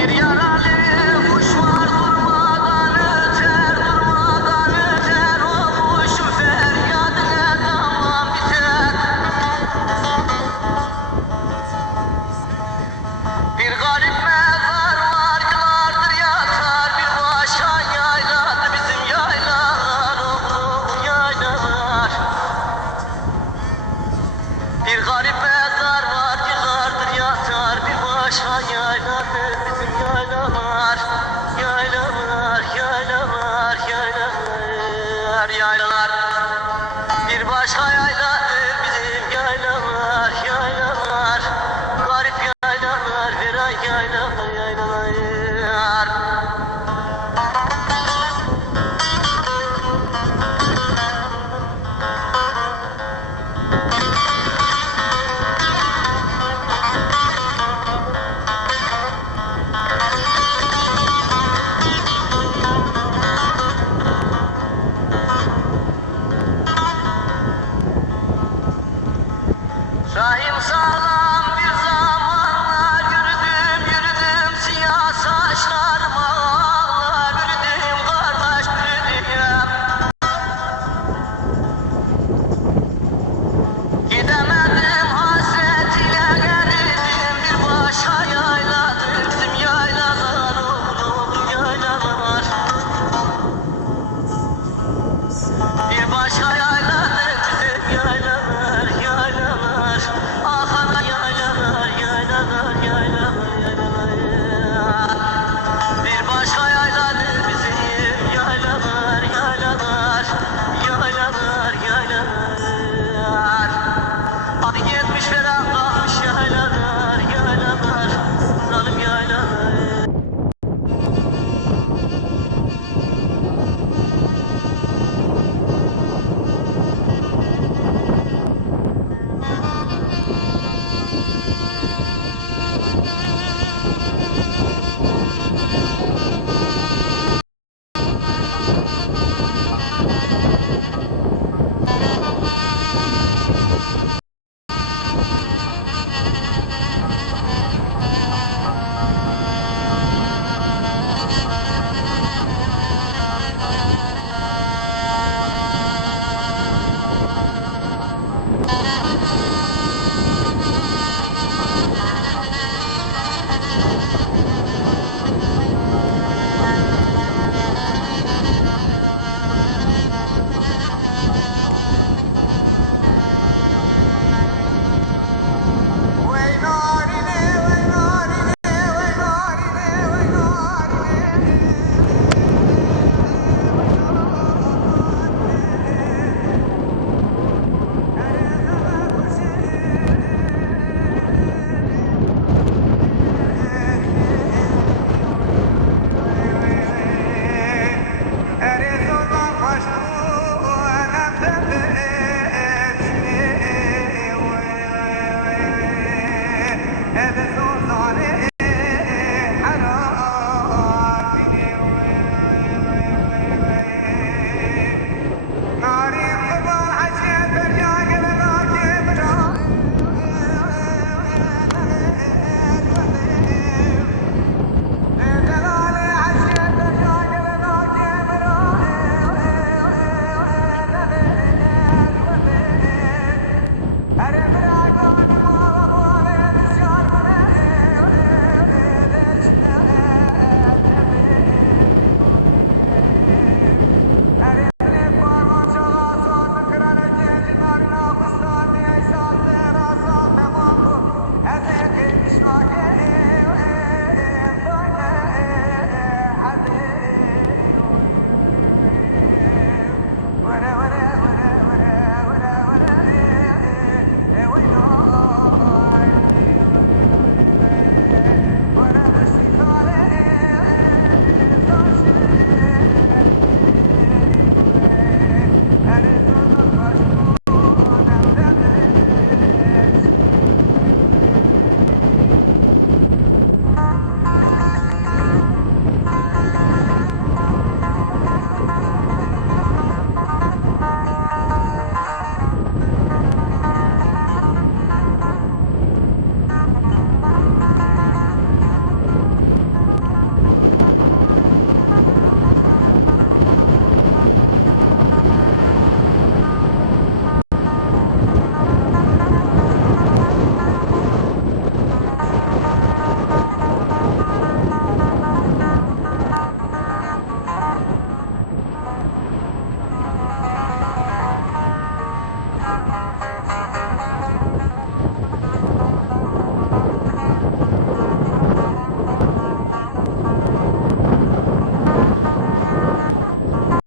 area viran yaylalar,